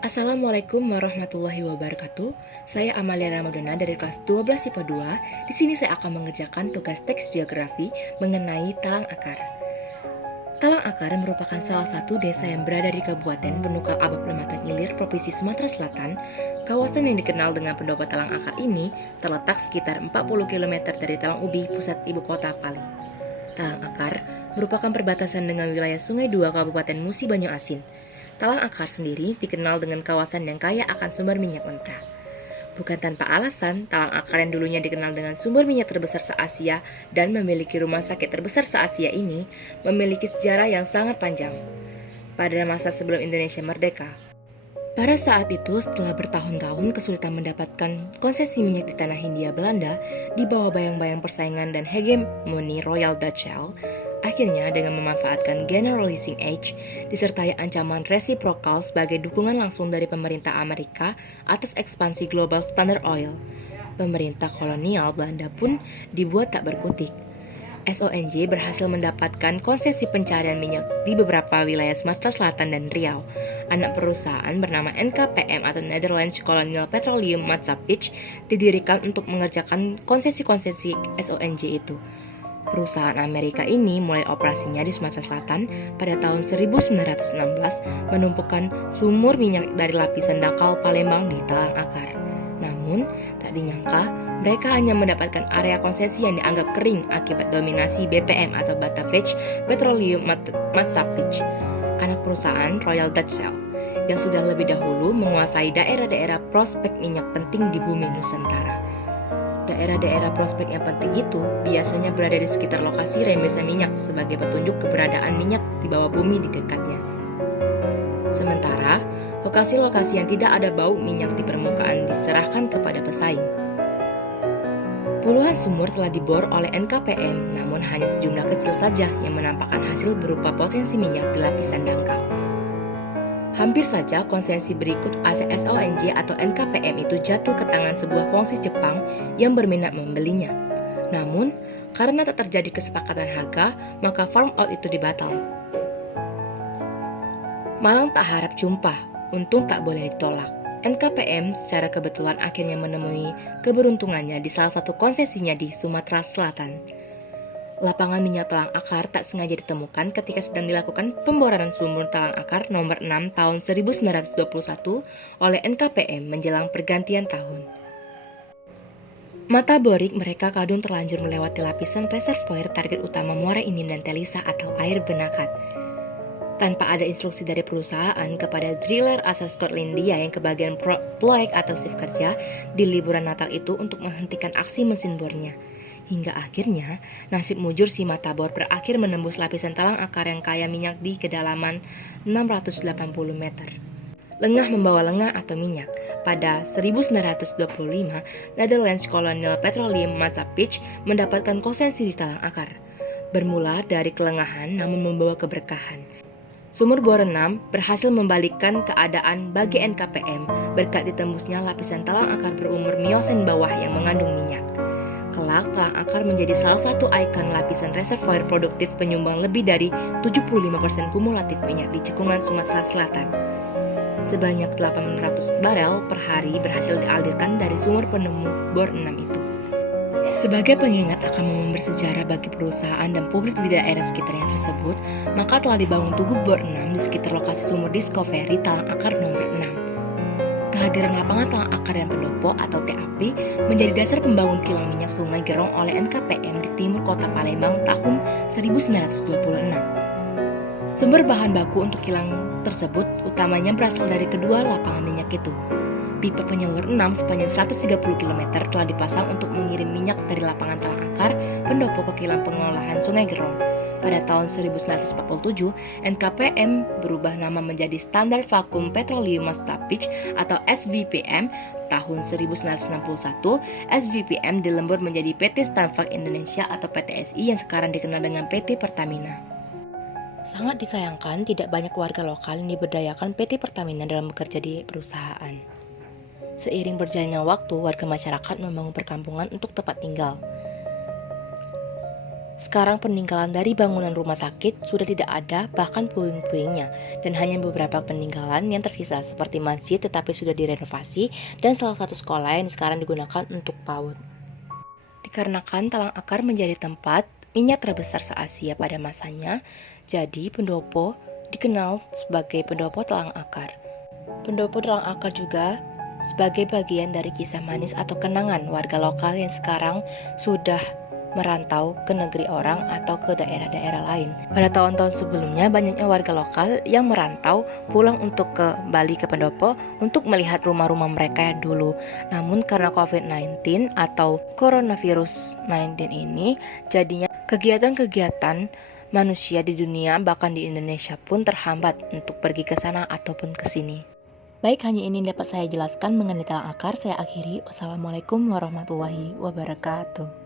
Assalamualaikum warahmatullahi wabarakatuh. Saya Amalia Ramadana dari kelas 12 IPA 2. Di sini saya akan mengerjakan tugas teks biografi mengenai Talang Akar. Talang Akar merupakan salah satu desa yang berada di Kabupaten Benukal Aba Pematang Ilir, Provinsi Sumatera Selatan. Kawasan yang dikenal dengan pendopo Talang Akar ini terletak sekitar 40 km dari Talang Ubi, pusat ibu kota Pali. Talang Akar merupakan perbatasan dengan wilayah Sungai Dua Kabupaten Musi Banyu Asin. Talang Akar sendiri dikenal dengan kawasan yang kaya akan sumber minyak mentah. Bukan tanpa alasan, Talang Akar yang dulunya dikenal dengan sumber minyak terbesar se-Asia dan memiliki rumah sakit terbesar se-Asia ini memiliki sejarah yang sangat panjang. Pada masa sebelum Indonesia merdeka, pada saat itu setelah bertahun-tahun kesulitan mendapatkan konsesi minyak di tanah Hindia Belanda di bawah bayang-bayang persaingan dan hegemoni Royal Dutch Shell, akhirnya dengan memanfaatkan Generalizing Age disertai ancaman resiprokal sebagai dukungan langsung dari pemerintah Amerika atas ekspansi global Standard Oil, pemerintah kolonial Belanda pun dibuat tak berkutik. SONJ berhasil mendapatkan konsesi pencarian minyak di beberapa wilayah Sumatera Selatan dan Riau. Anak perusahaan bernama NKPM atau Netherlands Colonial Petroleum Maatschappij didirikan untuk mengerjakan konsesi-konsesi SONJ itu. Perusahaan Amerika ini mulai operasinya di Sumatera Selatan pada tahun 1916 menumpukan sumur minyak dari lapisan dangkal Palembang di Talang Akar. Namun, tak dinyangka mereka hanya mendapatkan area konsesi yang dianggap kering akibat dominasi BPM atau Batavia Petroleum Maatschappij, anak perusahaan Royal Dutch Shell, yang sudah lebih dahulu menguasai daerah-daerah prospek minyak penting di bumi Nusantara. Daerah-daerah prospek yang penting itu biasanya berada di sekitar lokasi rembesan minyak sebagai petunjuk keberadaan minyak di bawah bumi di dekatnya. Sementara, lokasi-lokasi yang tidak ada bau minyak di permukaan diserahkan kepada pesaing. Puluhan sumur telah dibor oleh NKPM, namun hanya sejumlah kecil saja yang menampakkan hasil berupa potensi minyak di lapisan dangkal. Hampir saja konsesi berikut SONJ atau NKPM itu jatuh ke tangan sebuah kongsi Jepang yang berminat membelinya. Namun, karena tak terjadi kesepakatan harga, maka farm out itu dibatal. Malang tak harap jumpa, untung tak boleh ditolak. NKPM secara kebetulan akhirnya menemui keberuntungannya di salah satu konsesinya di Sumatera Selatan. Lapangan minyak Talang Akar tak sengaja ditemukan ketika sedang dilakukan pemboranan sumur Talang Akar nomor 6 tahun 1921 oleh NKPM menjelang pergantian tahun. Mata borik mereka kadung terlanjur melewati lapisan reservoir target utama Muara Enim dan Telisa atau air Benakat. Tanpa ada instruksi dari perusahaan kepada driller asal Skotlandia yang kebagian proyek atau shift kerja di liburan Natal itu untuk menghentikan aksi mesin bornya. Hingga akhirnya, nasib mujur si mata bor berakhir menembus lapisan Talang Akar yang kaya minyak di kedalaman 680 meter. Lengah membawa lengah atau minyak. Pada 1925, Netherlands Colonial Petroleum Maatschappij mendapatkan konsesi di Talang Akar. Bermula dari kelengahan namun membawa keberkahan. Sumur bor 6 berhasil membalikkan keadaan bagi NKPM berkat ditembusnya lapisan Talang Akar berumur Miosen bawah yang mengandung minyak. Kelak, Talang Akar menjadi salah satu ikon lapisan reservoir produktif penyumbang lebih dari 75% kumulatif minyak di cekungan Sumatera Selatan. Sebanyak 800 barel per hari berhasil dialirkan dari sumur penemu bor 6 itu. Sebagai pengingat akan momen bersejarah bagi perusahaan dan publik di daerah sekitarnya tersebut, maka telah dibangun tugu bor 6 di sekitar lokasi sumur Discovery Talang Akar nomor 6. Kehadiran lapangan Talang Akar dan pendopo atau TAP menjadi dasar pembangunan kilang minyak Sungai Gerong oleh NKPM di timur kota Palembang tahun 1926. Sumber bahan baku untuk kilang tersebut utamanya berasal dari kedua lapangan minyak itu. Pipa penyalur 6 sepanjang 130 km telah dipasang untuk mengirim minyak dari lapangan Talang Akar pendopo ke kilang pengolahan Sungai Gerong. Pada tahun 1947, NKPM berubah nama menjadi Standard Vacuum Petroleum Maatschappij atau SVPM. Tahun 1961, SVPM dilembur menjadi PT Stamvak Indonesia atau PTSI yang sekarang dikenal dengan PT Pertamina. Sangat disayangkan tidak banyak warga lokal yang diberdayakan PT Pertamina dalam bekerja di perusahaan. Seiring berjalannya waktu, warga masyarakat membangun perkampungan untuk tempat tinggal. Sekarang peninggalan dari bangunan rumah sakit sudah tidak ada, bahkan puing-puingnya, dan hanya beberapa peninggalan yang tersisa seperti masjid tetapi sudah direnovasi dan salah satu sekolah yang sekarang digunakan untuk PAUD. Dikarenakan Talang Akar menjadi tempat minyak terbesar se-Asia pada masanya, jadi Pendopo dikenal sebagai Pendopo Talang Akar. Pendopo Talang Akar juga sebagai bagian dari kisah manis atau kenangan warga lokal yang sekarang sudah merantau ke negeri orang atau ke daerah-daerah lain. Pada tahun-tahun sebelumnya, banyaknya warga lokal yang merantau pulang untuk kembali ke Pendopo untuk melihat rumah-rumah mereka yang dulu. Namun karena COVID-19 atau coronavirus 19 ini, jadinya kegiatan-kegiatan manusia di dunia, bahkan di Indonesia pun terhambat untuk pergi ke sana ataupun ke sini. Baik, hanya ini dapat saya jelaskan mengenai Talang Akar. Saya akhiri. Wassalamualaikum warahmatullahi wabarakatuh.